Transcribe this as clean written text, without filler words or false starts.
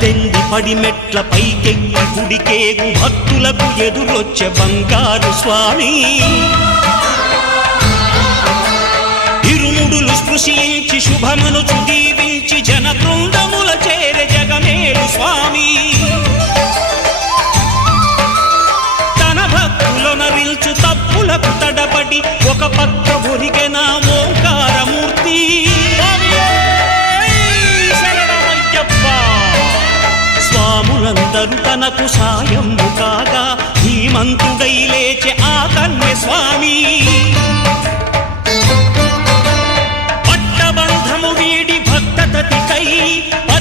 పద్దెనిమిది పడిమెట్ల పైకెక్కి గుడికేగు భక్తులకు ఎదురొచ్చే బంగారు స్వామి ఇరుముడులు స్పృశించి శుభమనుచు దీవించి జన బృందముల చేరే జగమేలు స్వామి తన భక్తులనరిల్చు తప్పులకు తడబడి ఒక పక్క ఒరిగెన ఓంకారమూర్తి స్వాములందరూ తనకు సాయము కాగా ధీమంతుడై లేచే ఆ కన్య స్వామి పట్టబంధము వీడి భక్తతతికై